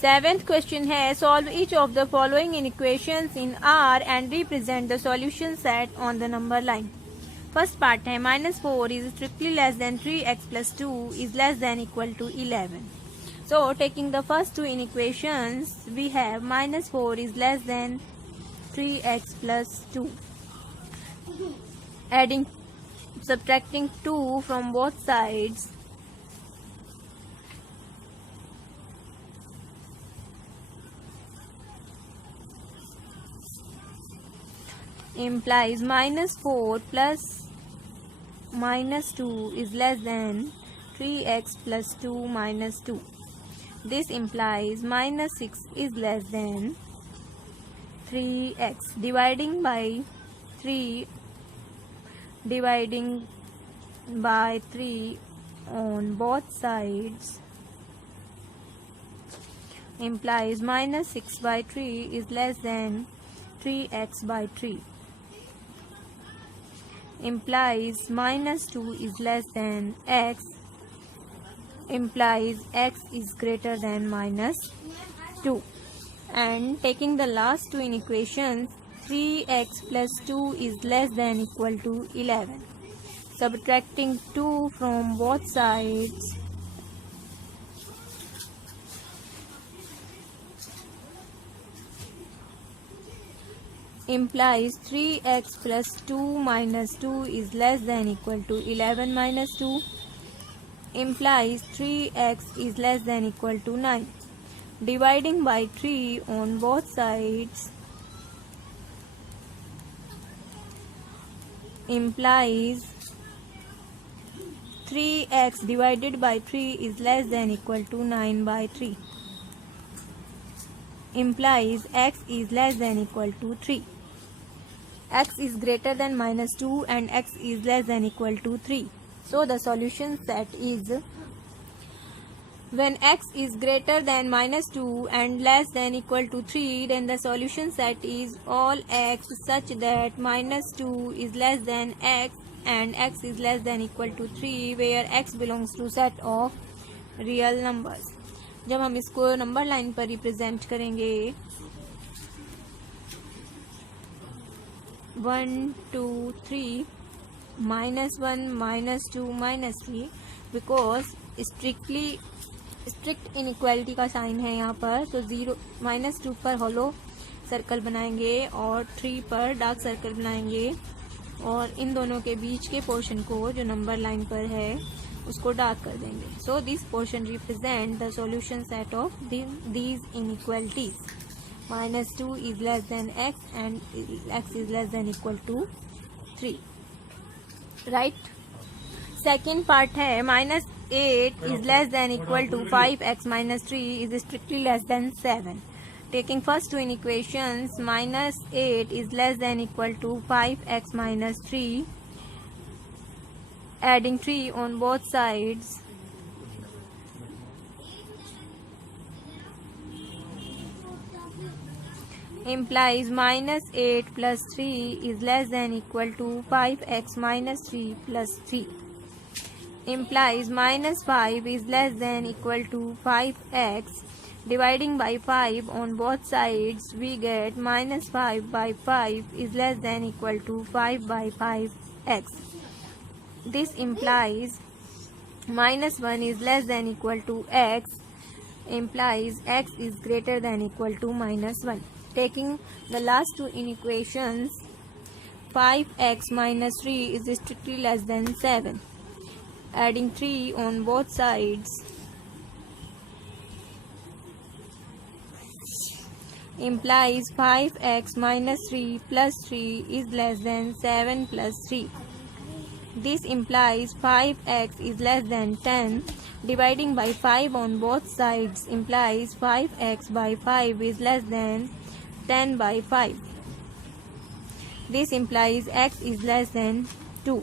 Seventh question है, solve each of the following equations in are and represent the solution set on the number line. First part है -4 is strictly less than 3x plus 2 is less than equal to 11. So taking the first two inequations, we have -4 is less than 3x plus 2. Adding, subtracting 2 from both sides implies -4 plus -2 is less than 3x plus 2 minus 2. This implies -6 is less than 3x. Dividing by 3 on both sides implies -6 by 3 is less than 3x by 3. Implies -2 is less than x, implies x is greater than -2. And taking the last two inequations, 3x plus 2 is less than equal to 11. Subtracting 2 from both sides implies 3x plus 2 minus 2 is less than equal to 11 minus 2. Implies 3x is less than equal to 9. Dividing by 3 on both sides implies 3x divided by 3 is less than equal to 9 by 3. Implies x is less than equal to 3. X is greater than -2 and x is less than equal to 3. So the solution set is, when x is greater than -2 and less than equal to 3, then the solution set is all x such that -2 is less than x and x is less than equal to 3, where x belongs to set of real numbers. जब हम इसको number line पर represent करेंगे 1 2 3 -1 -2 -3, because strict inequality का sign है यहाँ पर, तो 2 पर होलो सर्कल बनाएंगे और 3 पर डार्क सर्कल बनाएंगे और इन दोनों के बीच के पोर्शन को जो नंबर लाइन पर है उसको डार्क कर देंगे. So this portion represent the solution set of these inequalities. -2 is less than x and x is less than equal to 3. Right? Second part है -8 is less than equal to 5x minus 3 is strictly less than 7. Taking first two inequations, -8 is less than equal to 5x minus 3. Adding 3 on both sides implies -8 plus 3 is less than equal to 5x minus 3 plus 3. Implies -5 is less than equal to 5x. Dividing by 5 on both sides, we get -5 by 5 is less than equal to 5 by 5x. This implies -1 is less than equal to x, implies x is greater than equal to -1. Taking the last two inequations, 5x minus 3 is strictly less than 7. Adding 3 on both sides implies 5x minus 3 plus 3 is less than 7 plus 3. This implies 5x is less than 10. Dividing by 5 on both sides implies 5x by 5 is less than 10 by 5. This implies x is less than 2.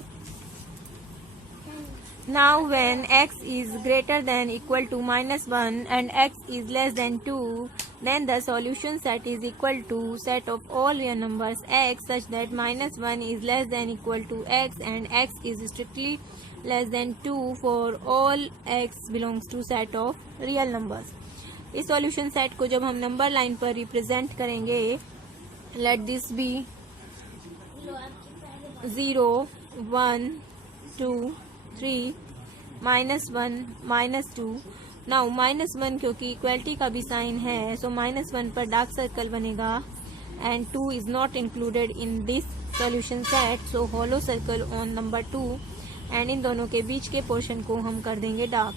Now when x is greater than equal to -1 and x is less than 2, then the solution set is equal to set of all real numbers x such that -1 is less than equal to x and x is strictly less than 2 for all x belongs to set of real numbers. इस solution set को जब हम number line पर represent करेंगे, late this be 0 1 2 3 -1 -2। Now -1 क्योंकि equality का भी sign है, सो -1 पर डार्क सर्कल बनेगा and 2 is not included in this solution set, so hollow circle on number 2 and in दोनों के बीच के पोर्शन को हम कर देंगे dark.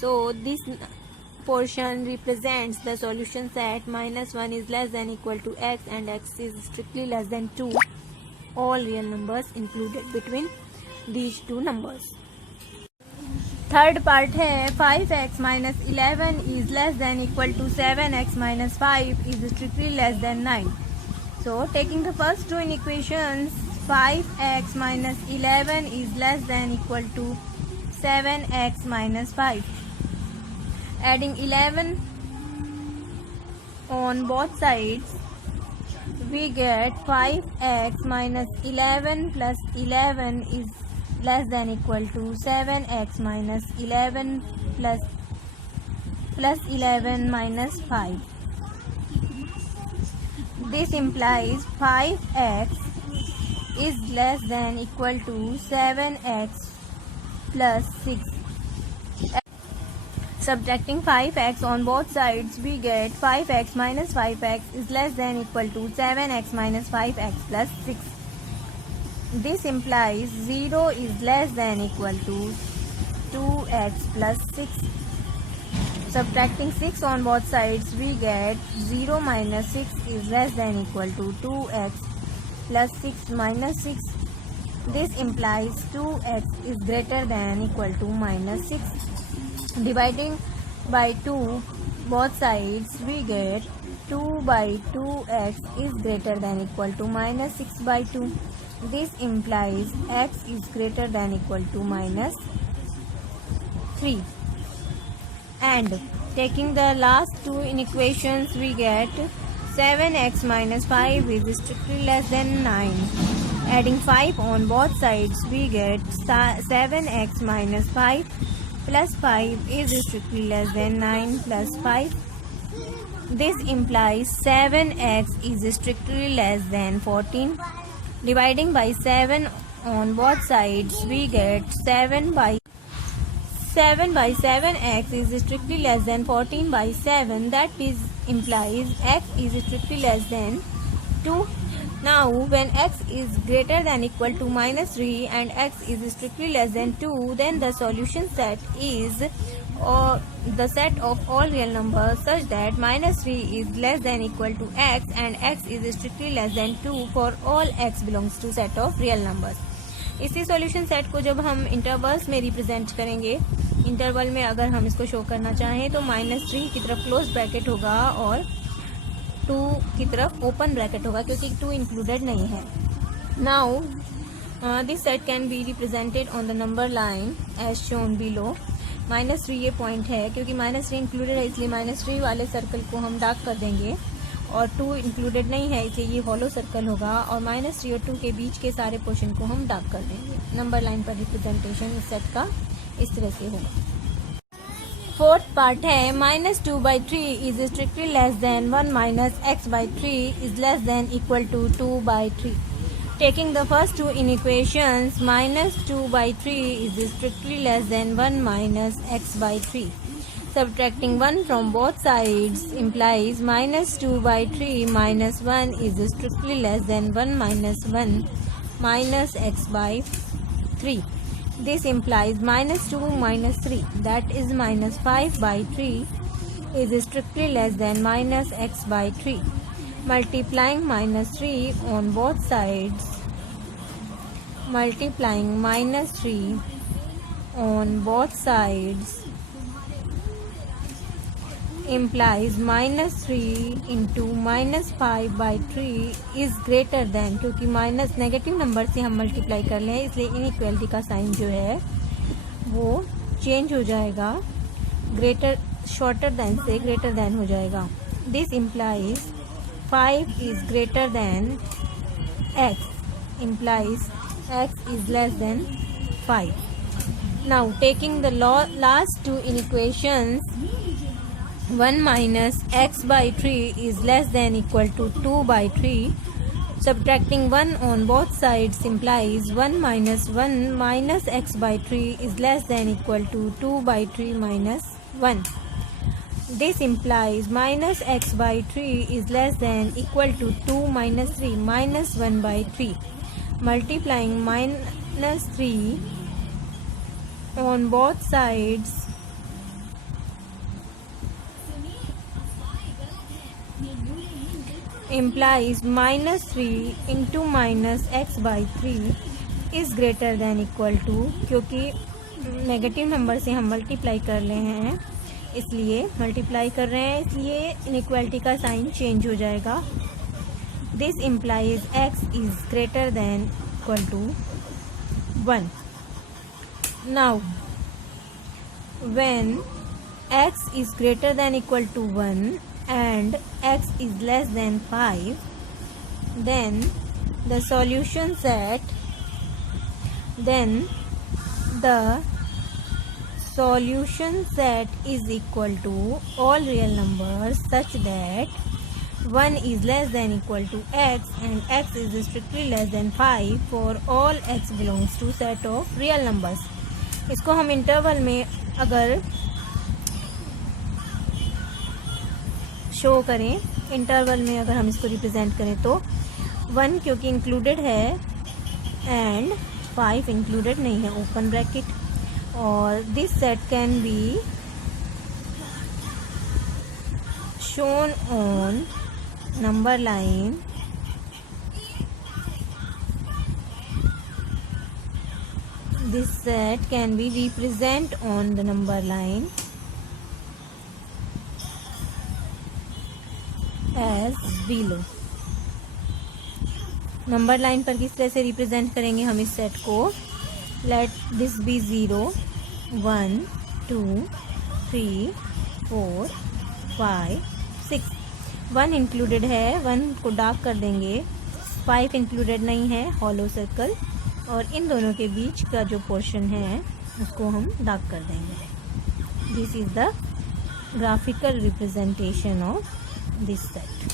So this portion represents the solution set -1 is less than equal to x and x is strictly less than 2, all real numbers included between these two numbers. Third part है 5x minus 11 is less than equal to 7x minus 5 is strictly less than 9. So taking the first two inequations, 5x minus 11 is less than equal to 7x minus 5. Adding 11 on both sides, we get 5x minus 11 plus 11 is less than equal to 7x minus 11 plus 11 minus 5. This implies 5x is less than equal to 7x plus 6. Subtracting 5x on both sides, we get 5x minus 5x is less than equal to 7x minus 5x plus 6. This implies 0 is less than equal to 2x plus 6. Subtracting 6 on both sides, we get 0 minus 6 is less than equal to 2x plus 6 minus 6. This implies 2x is greater than equal to minus 6. Dividing by 2 both sides, we get 2 by 2x is greater than equal to minus 6 by 2. This implies x is greater than equal to minus 3. And taking the last two inequations, we get 7x minus 5 is strictly less than 9. Adding 5 on both sides, we get 7x minus 5 plus 5 is strictly less than 9 plus 5. This implies 7x is strictly less than 14. Dividing by 7 on both sides, we get 7 by 7x is strictly less than 14 by 7. That is implies x is strictly less than 2. Now when x is greater than equal to minus 3 and x is strictly less than 2, then the solution set is the set of all real numbers such that minus 3 is less than equal to x and x is strictly less than 2 for all x belongs to set of real numbers. इसी solution set को जब हम intervals में represent करेंगे, interval में अगर हम इसको शो करना चाहें तो -3 की तरफ क्लोज ब्रैकेट होगा और 2 की तरफ ओपन ब्रैकेट होगा क्योंकि 2 इंक्लूडेड नहीं है. Now this set can be represented on the number line as shown below. -3 ये पॉइंट है क्योंकि -3 इंक्लूडेड है, इसलिए -3 वाले सर्कल को हम डार्क कर देंगे और 2 इंक्लूडेड नहीं है इसलिए ये हॉलो सर्कल होगा और -3 और 2 के बीच के सारे पोर्शन को हम डार्क कर देंगे. नंबर लाइन पर रिप्रेजेंटेशन इस सेट का इस तरह से होगा. फोर्थ पार्ट है -2 by 3 is strictly less than 1 minus x by 3 is less than equal to 2 by 3. Taking the first two inequations, -2 by 3 is strictly less than 1 minus x by 3. Subtracting 1 from both sides implies -2 by 3 minus 1 is strictly less than 1 minus 1 minus x by 3. This implies -2 minus 3, that is -5 by 3 is strictly less than minus x by 3. Multiplying -3 on both sides, multiplying -3 on both sides implies -3 into -5 by 3 is greater than, क्योंकि minus negative number से हम multiply कर लें इसलिए inequality का sign जो है वो चेंज हो जाएगा, ग्रेटर शॉर्टर देन से ग्रेटर देन हो जाएगा. This implies 5 is greater then x, implies x is less than 5. Now taking the last two inequations, 1 minus x by 3 is less than equal to 2 by 3. Subtracting 1 on both sides implies 1 minus x by 3 is less than equal to 2 by 3 minus 1. This implies minus x by 3 is less than equal to 2 minus 3 minus 1 by 3. Multiplying minus 3 on both sides implies minus 3 into minus x by 3 is greater than equal to, क्योंकि negative number से हम multiply कर रहे हैं इसलिए inequality का sign change हो जाएगा. This implies x is greater than equal to 1. Now when x is greater than equal to 1 and x is less than 5, then the solution set is equal to all real numbers such that 1 is less than equal to x and x is strictly less than 5 for all x belongs to set of real numbers. इसको हम interval में अगर show करें, interval में अगर हम इसको represent करें तो 1 क्योंकि इंक्लूडेड है एंड 5 इंक्लूडेड नहीं है, ओपन ब्रैकेट. और this set can be shown on number line this set can be represent on the number line as below. Number line पर किस तरह से रिप्रेजेंट करेंगे हम इस सेट को? Let this be 0 1 2 3 4 5 6. 1 इंक्लूडेड है, 1 को डार्क कर देंगे. 5 इंक्लूडेड नहीं है, हॉलो सर्कल. और इन दोनों के बीच का जो पोर्शन है उसको हम डार्क कर देंगे. This is the graphical representation of this set.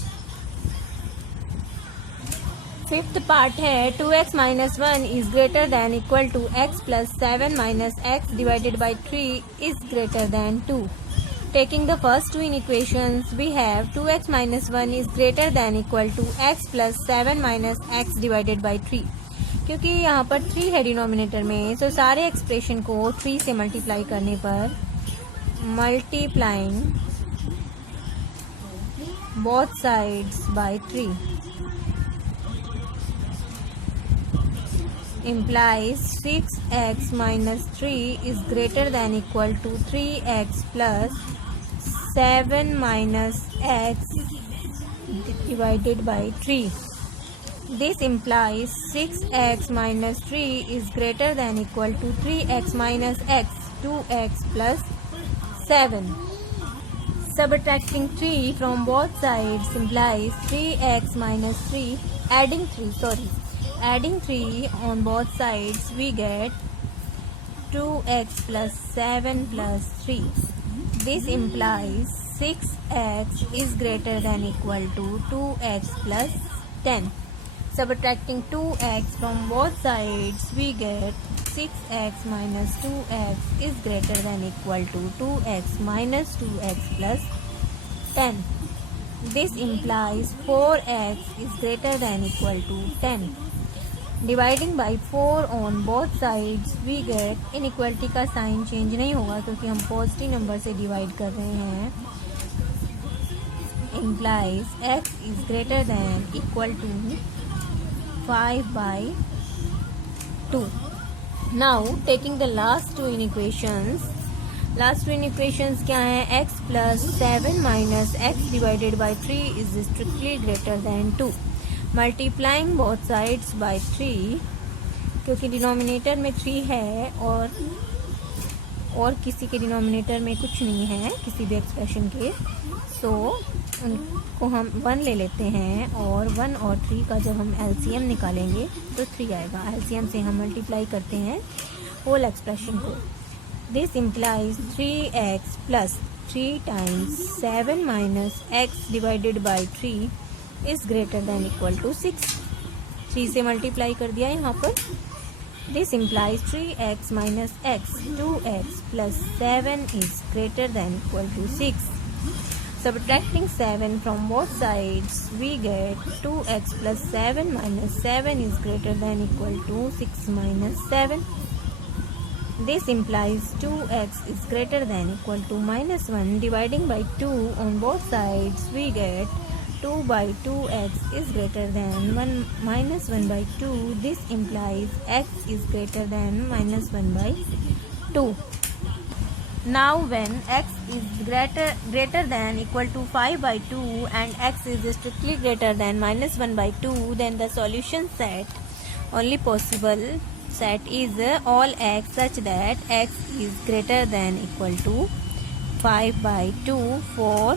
Fifth part है 2x minus 1 is greater than equal to x plus 7 minus x divided by 3 is greater than 2. Taking the first two equations, we have 2x minus 1 is greater than equal to x plus 7 minus x divided by 3. क्योंकि यहाँ पर 3 है denominator में, तो सारे expression को 3 से multiply करने पर multiplying both sides by 3 implies 6x minus 3 is greater than equal to 3x plus 7 minus x divided by 3. This implies 6x minus 3 is greater than equal to 3x minus x, 2x plus 7. Subtracting 3 from both sides implies 3x minus 3. Adding 3 on both sides, we get 2x plus 7 plus 3. This implies 6x is greater than equal to 2x plus 10. Subtracting 2x from both sides, we get 6x minus 2x is greater than equal to 2x minus 2x plus 10. This implies 4x is greater than equal to 10. Dividing by 4 on both sides, we get inequality का sign change नहीं होगा क्योंकि हम positive number से divide कर रहे हैं. Implies x is greater than equal to 5 by 2. Now taking the last two inequations. Last two inequations क्या है? x plus 7 minus x divided by 3 is strictly greater than 2. Multiplying both sides by 3, क्योंकि denominator में 3 है और किसी के denominator में कुछ नहीं है किसी भी एक्सप्रेशन के, सो उनको हम 1 ले लेते हैं और 1 और 3 का जब हम एलसीएम निकालेंगे तो 3 आएगा. एलसीएम से हम मल्टीप्लाई करते हैं होल एक्सप्रेशन को. This implies 3x plus 3 times 7 minus x divided by 3 is greater than equal to 6. 3 से मल्टीप्लाई कर दिया यहाँ पर. This implies 3x minus x, 2x plus 7 is greater than equal to 6. Subtracting 7 from both sides, we get 2x plus 7 minus 7 is greater than equal to 6 minus 7. This implies 2x is greater than equal to minus 1. Dividing by 2 on both sides, we get 2 by 2x is greater than 1 minus 1 by 2. This implies x is greater than minus 1 by 2. Now when x is greater than equal to 5 by 2 and x is strictly greater than minus 1 by 2, then the solution set, only possible set is all x such that x is greater than equal to 5 by 2 for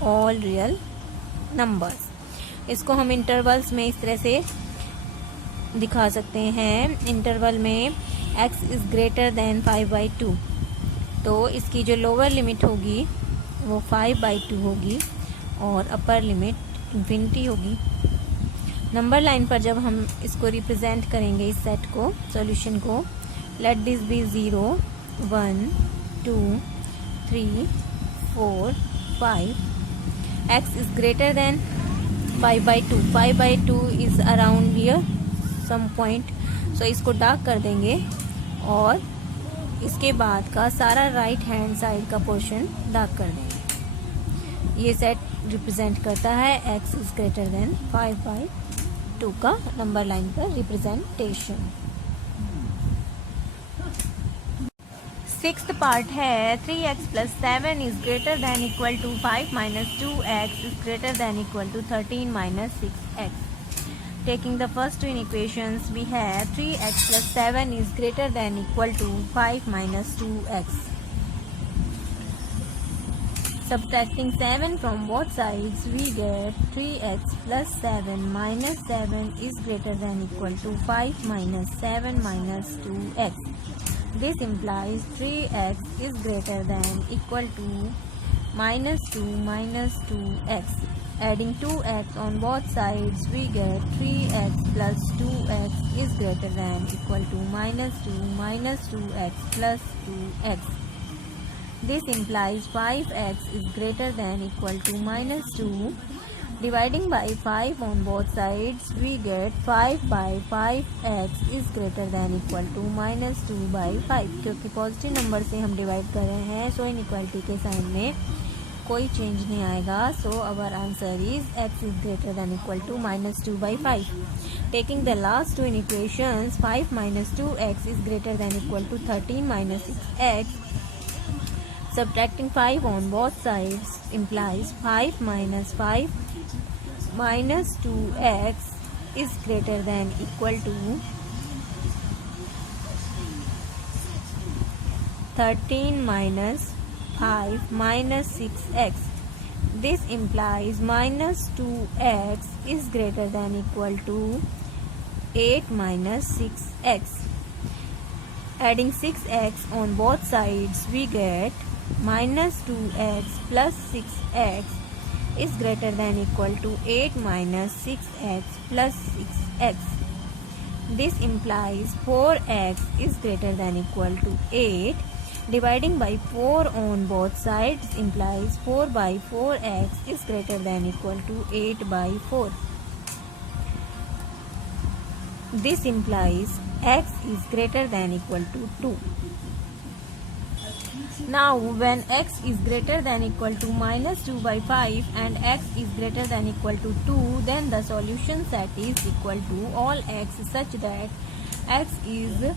all real numbers. इसको हम intervals में इस तरह से दिखा सकते हैं. Interval में x is greater than 5 by 2, तो इसकी जो लोअर लिमिट होगी वो 5 बाई 2 होगी और अपर लिमिट इन्फिनिटी होगी. नंबर लाइन पर जब हम इसको रिप्रेजेंट करेंगे इस सेट को, सॉल्यूशन को, let this be 0 1 2 3 4 5. x is greater than 5 by 2. 5 by 2 is around here some point, so इसको डार्क कर देंगे और इसके बाद का सारा राइट हैंड साइड का पोर्शन डार्क कर देंगे. ये सेट रिप्रेजेंट करता है x is greater than 5 by 2 का नंबर लाइन पर रिप्रेजेंटेशन. सिक्स्थ पार्ट है 3x plus 7 is greater than equal to 5 minus 2x is greater than equal to 13 minus 6x. Taking the first two equations, we have 3x plus 7 is greater than equal to 5 minus 2x. Subtracting 7 from both sides, we get 3x plus 7 minus 7 is greater than equal to 5 minus 7 minus 2x. This implies 3x is greater than equal to minus 2 minus 2x. Adding 2x on both sides, we get 3x plus 2x is greater than equal to minus 2 minus 2x plus 2x. This implies 5x is greater than equal to minus 2. Dividing by 5 on both sides, we get 5 by 5x is greater than equal to minus 2 by 5. क्योंकि positive number से हम divide कर रहे हैं, so inequality के sign में कोई change नहीं आएगा. So our answer is x is greater than equal to minus 2 by 5. Taking the last two equations, 5 minus 2x is greater than equal to 13 minus 6x. Subtracting 5 on both sides implies 5 minus 5 minus 2x is greater than equal to 13 minus 5 minus 6x. This implies minus 2x is greater than equal to 8 minus 6x. Adding 6x on both sides, we get minus 2x plus 6x is greater than equal to 8 minus 6x plus 6x. This implies 4x is greater than equal to 8. Dividing by 4 on both sides implies 4 by 4x is greater than equal to 8 by 4. This implies x is greater than equal to 2. Now when x is greater than equal to minus 2 by 5 and x is greater than equal to 2, then the solution set is equal to all x such that x is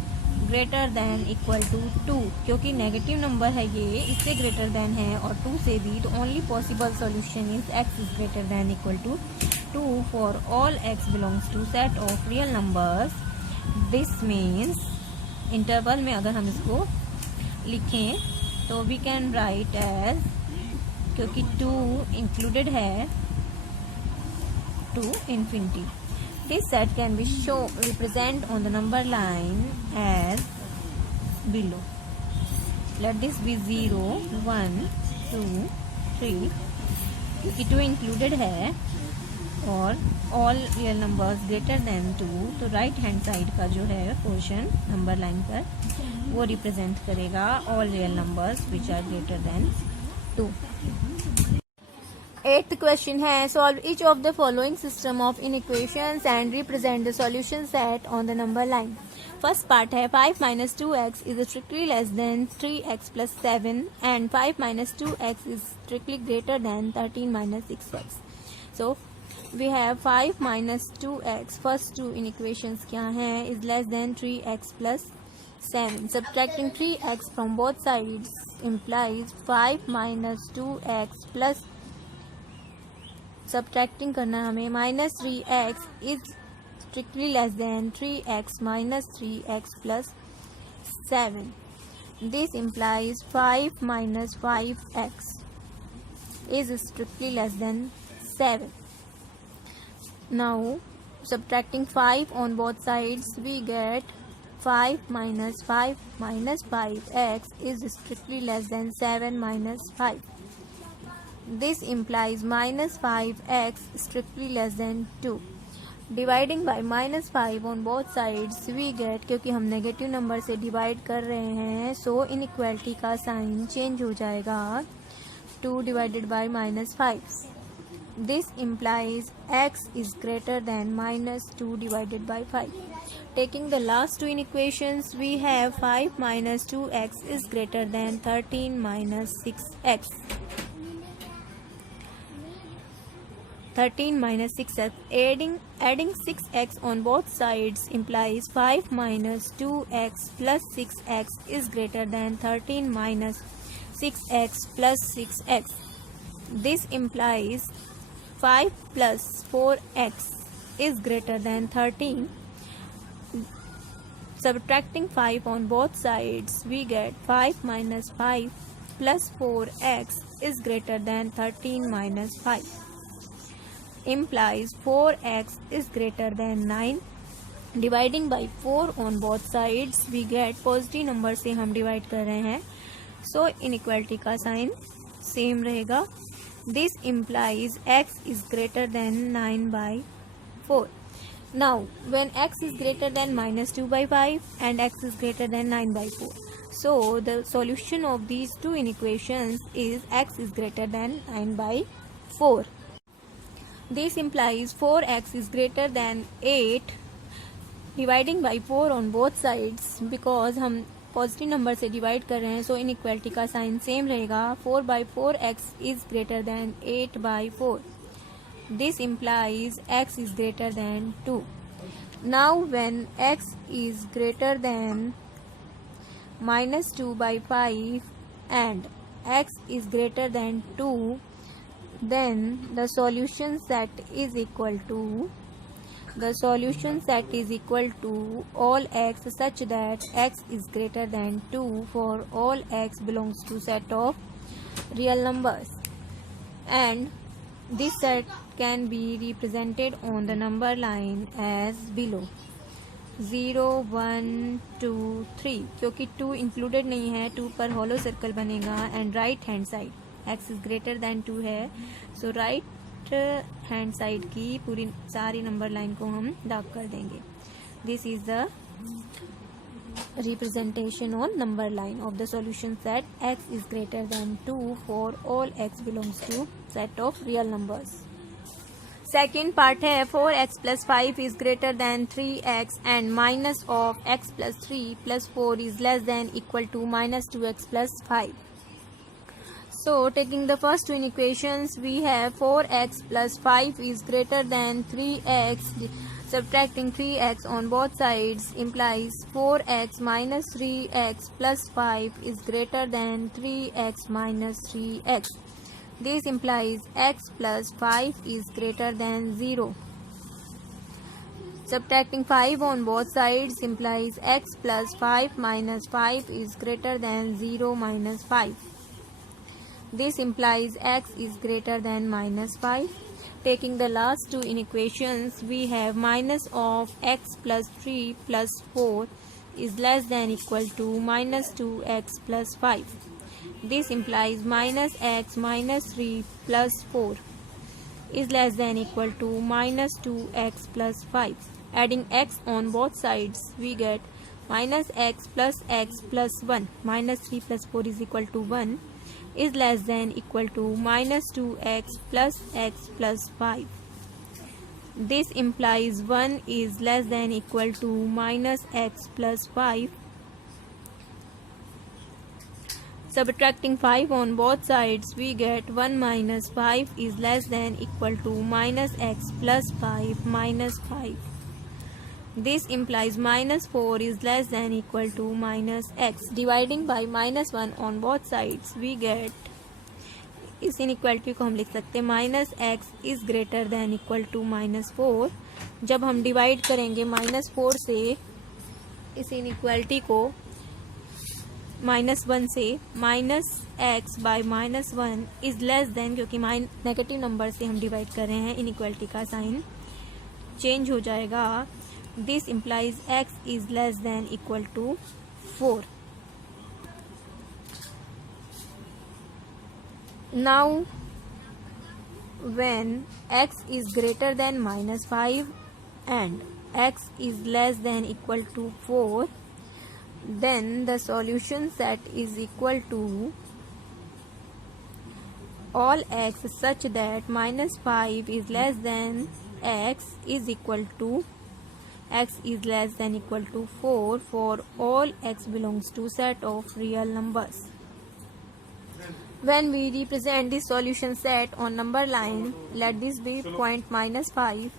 greater than equal to 2. क्योंकि negative number है ये, इससे greater than है और 2 से भी, तो only possible solution is x is greater than equal to 2 for all x belongs to set of real numbers. This means interval में अगर हम इसको लिखें तो वी कैन राइट एज, क्योंकि 2 इंक्लूडेड है, to infinity. This set can be represent on the number line as below. Let this be 0 1 2 3, क्योंकि 2 included है और all real numbers greater than 2, तो राइट हैंड साइड का जो है पोर्शन नंबर लाइन पर वो रिप्रेजेंट करेगा all real numbers which are greater than 2। 8th question है, solve each of the following system of inequations and represent the solution set on the number line. First part है 5 minus 2x is strictly less than 3x plus 7 and 5 minus 2x is strictly greater than 13 minus 6x. So we have 5 minus 2x, first two inequations क्या हैं, is less than 3x plus 7. Subtracting 3x from both sides implies 5 minus 2x plus, subtracting करना हमें, minus 3x is strictly less than 3x minus 3x plus 7. This implies 5 minus 5x is strictly less than 7. Now subtracting 5 on both sides, we get 5 minus 5x is strictly less than 7 minus 5. This implies minus 5x strictly less than 2. Dividing by minus 5 on both sides, we get, क्योंकि हम negative number से divide कर रहे हैं, so inequality का sign change हो जाएगा 2 divided by minus 5. This implies x is greater than minus 2 divided by 5. Taking the last two inequations, we have 5 minus 2x is greater than 13 minus 6x. 13 minus 6x. Adding 6x on both sides implies 5 minus 2x plus 6x is greater than 13 minus 6x plus 6x. This implies 5 plus 4x is greater than 13. Subtracting 5 on both sides, we get 5 minus 5 plus 4x is greater than 13 minus 5. Implies 4x is greater than 9. Dividing by 4 on both sides, we get, positive number से हम divide कर रहे हैं, so inequality का sign same रहेगा. This implies x is greater than 9 by 4. Now when x is greater than minus 2 by 5 and x is greater than 9 by 4, so the solution of these two inequations is x is greater than 9 by 4. This implies 4x is greater than 8. Dividing by 4 on both sides, because हम positive number से divide कर रहे हैं, so inequality का sign same रहेगा. 4 by 4x is greater than 8 by 4. This implies x is greater than 2. Now when x is greater than minus 2 by 5 and x is greater than 2, then the solution set is equal to all x such that x is greater than 2 for all x belongs to set of real numbers, and this set can be represented on the number line as below. 0 1 2 3, क्योंकि 2 included नहीं है, 2 पर hollow circle बनेगा, and right hand side x is greater than 2 है, सो right hand side की पूरी सारी number line को हम डार्क कर देंगे. This is the representation on number line of the solution set x is greater than 2 for all x belongs to set of real numbers. Second part है 4x plus 5 is greater than 3x and minus of x plus 3 plus 4 is less than equal to minus 2x plus 5. So taking the first two inequations, we have 4x plus 5 is greater than 3x. Subtracting 3x on both sides implies 4x minus 3x plus 5 is greater than 3x minus 3x. This implies x plus 5 is greater than 0. Subtracting 5 on both sides implies x plus 5 minus 5 is greater than 0 minus 5. This implies x is greater than minus 5. Taking the last two inequations, we have minus of x plus 3 plus 4 is less than equal to minus 2x plus 5. This implies minus x minus 3 plus 4 is less than equal to minus 2x plus 5. Adding x on both sides, we get minus x plus 1. Minus 3 plus 4 is equal to 1 is less than equal to minus 2x plus x plus 5. This implies 1 is less than equal to minus x plus 5. Subtracting 5 on both sides, we get 1 minus 5 is less than equal to minus x plus 5 minus 5. This implies minus 4 is less than equal to minus x. Dividing by minus 1 on both sides, we get, इस inequality को हम लिख सकते हैं minus x is greater than equal to minus 4. जब हम divide करेंगे minus 4 से इस इनइक्वालिटी को माइनस 1 से, minus x bye minus 1 is less then, क्योंकि नेगेटिव नंबर से हम डिवाइड कर रहे हैं, इनइक्वालिटी का साइन चेंज हो जाएगा. This implies x is less than equal to 4. Now, when x is greater than minus 5 and x is less than equal to 4, then the solution set is equal to all x such that minus 5 is less than x is equal to x is less than equal to 4 for all x belongs to set of real numbers. When we represent this solution set on number line, let this be point minus 5,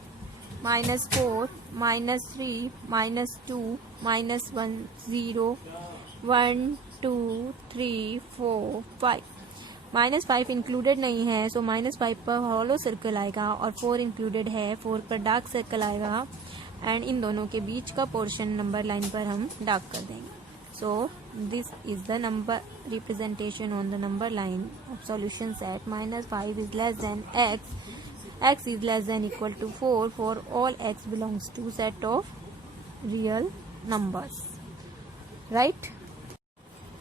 minus 4, minus 3, minus 2, minus 1, 0, 1, 2, 3, 4, 5. Minus 5 included नहीं है, so minus 5 पर hollow circle आएगा और 4 included है, 4 पर dark circle आएगा and in दोनों के बीच का पोर्शन नंबर लाइन पर हम डार्क कर देंगे. So this is the number representation on the number line of solution set. Minus 5 is less than x, x is less than equal to 4 for all x belongs to set of real numbers. Right?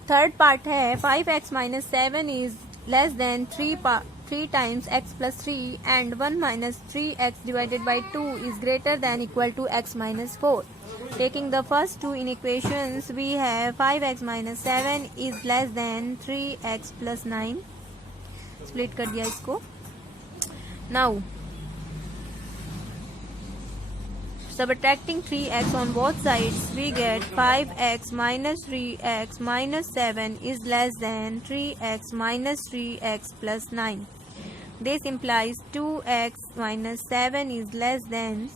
Third part है 5x minus 7 is less than 3 times x plus 3 and 1 minus 3x divided by 2 is greater than equal to x minus 4. Taking the first two inequations, we have 5x minus 7 is less than 3x plus 9. Split कर दिया इसको. Now, subtracting 3x on both sides, we get 5x minus 3x minus 7 is less than 3x minus 3x plus 9. This implies 2x minus 7 is less than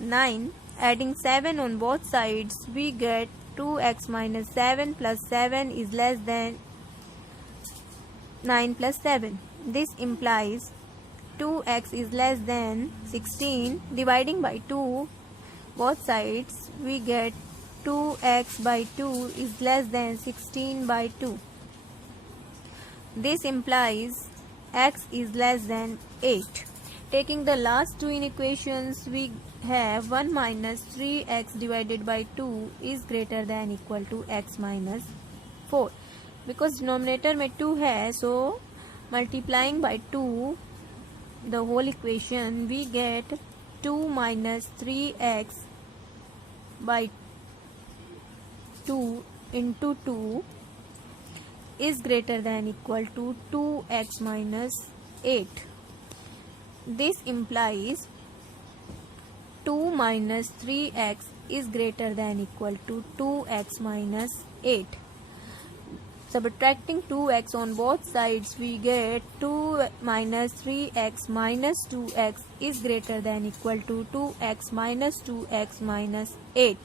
9. Adding 7 on both sides, we get 2x minus 7 plus 7 is less than 9 plus 7. This implies 2x is less than 16. Dividing by 2 both sides, we get 2x by 2 is less than 16 by 2. This implies x is less than 8. Taking the last two inequations, we have 1 minus 3x divided by 2 is greater than equal to x minus 4. Because denominator में 2 है, so multiplying by 2 the whole equation, we get 2 minus 3x by 2 into 2 is greater than equal to 2x minus 8. This implies 2 minus 3x is greater than equal to 2x minus 8. Subtracting 2x on both sides, we get 2 minus 3x minus 2x is greater than equal to 2x minus 2x minus 8.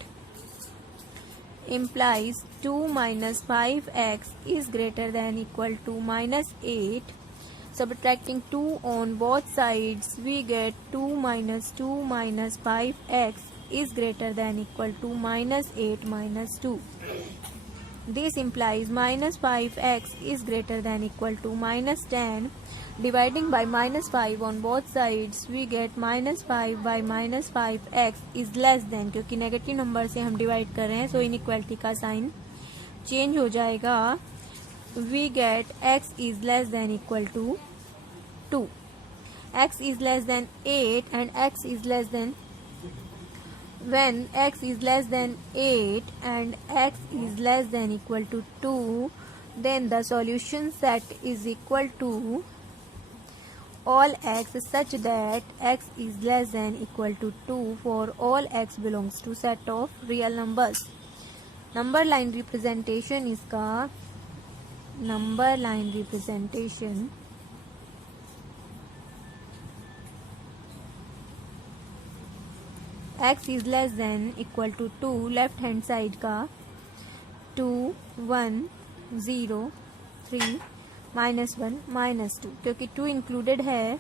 Implies 2 minus 5x is greater than equal to minus 8. Subtracting 2 on both sides, we get 2 minus 2 minus 5x is greater than equal to minus 8 minus 2. This implies minus 5x is greater than equal to minus 10. Dividing by minus 5 on both sides, we get minus 5 by minus 5x is less than, क्योंकि negative number से हम divide कर रहे हैं, so inequality का sign change हो जाएगा. we get x is less than equal to 2. X is less than 8 and x is less than, when x is less than 8 and x is less than equal to 2, then the solution set is equal to all x such that x is less than equal to 2 for all x belongs to set of real numbers. Number line representation इसका, number line representation x is less than equal to 2, left hand side का 2 1 0 3 -1 -2, क्योंकि 2 included है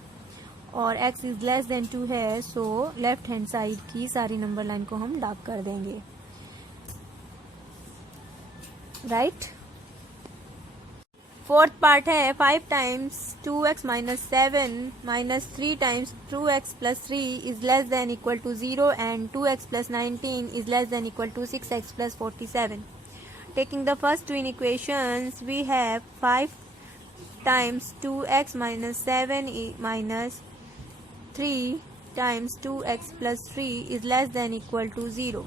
और x is less then 2 है, so left hand side की सारी number line को हम डार्क कर देंगे, राइट। फोर्थ पार्ट है 5 times 2x minus 7 minus 3 times 2x plus 3 is less than equal to 0 and 2x plus 19 is less than equal to 6x plus 47. Taking the first two equations, we have 5 times 2x minus 7 minus 3 times 2x plus 3 is less than equal to 0.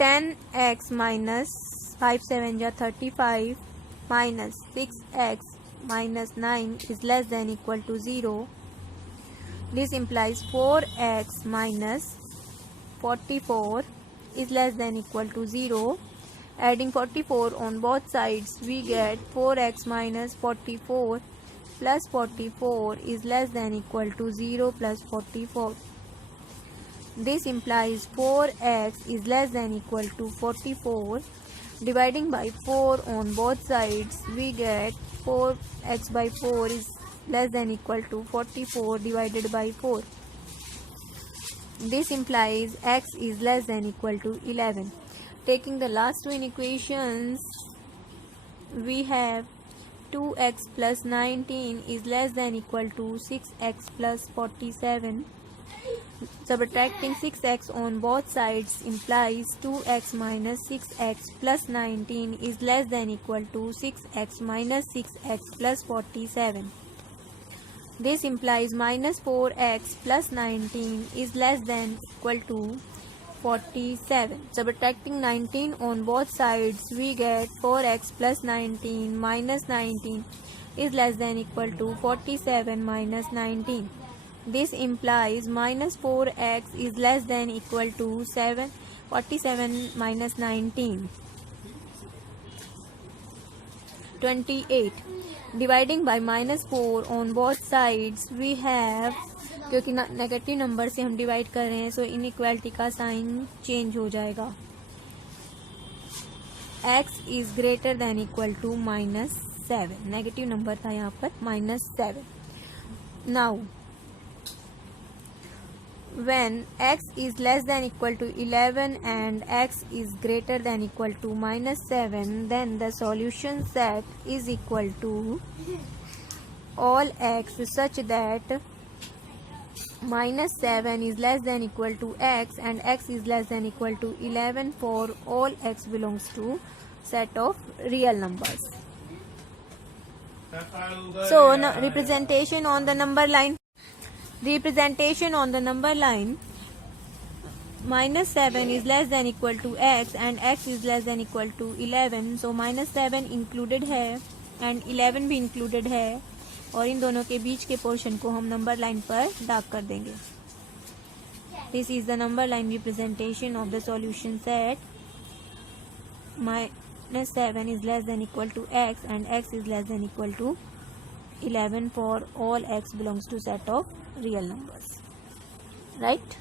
10x minus 5 7 ja 35 minus 6x minus 9 is less than equal to 0. This implies 4x minus 44 is less than equal to 0. Adding 44 on both sides, we get 4x minus 44 plus 44 is less than equal to 0 plus 44. This implies 4x is less than equal to 44. Dividing by 4 on both sides, we get 4x by 4 is less than equal to 44 divided by 4. This implies x is less than equal to 11. Taking the last two equations, we have 2x plus 19 is less than equal to 6x plus 47. Subtracting 6x on both sides implies 2x minus 6x plus 19 is less than equal to 6x minus 6x plus 47. This implies minus 4x plus 19 is less than equal to 47. Subtracting 19 on both sides, we get 4x plus 19 minus 19 is less than equal to 47 minus 19. This implies minus 4x is less than equal to 47 minus 19. 28. Dividing by minus 4 on both sides, we have, क्योंकि negative number से हम divide कर रहे हैं, so inequality का sign change हो जाएगा. x is greater than equal to -7. Negative number था यहाँ पर -7. Now when x is less than equal to 11 and x is greater than equal to -7, then the solution set is equal to all x such that -7 is less than equal to x and x is less than equal to 11 for all x belongs to set of real numbers. So now representation on the number line. Representation on the number line, -7 is less than equal to x and x is less than equal to 11. So -7 included है and 11 भी included है और इन दोनों के बीच के portion को हम number line पर डार्क कर देंगे. This is the number line representation of the solution set. -7 is less than equal to x and x is less than equal to 11 for all x belongs to set of real numbers, right?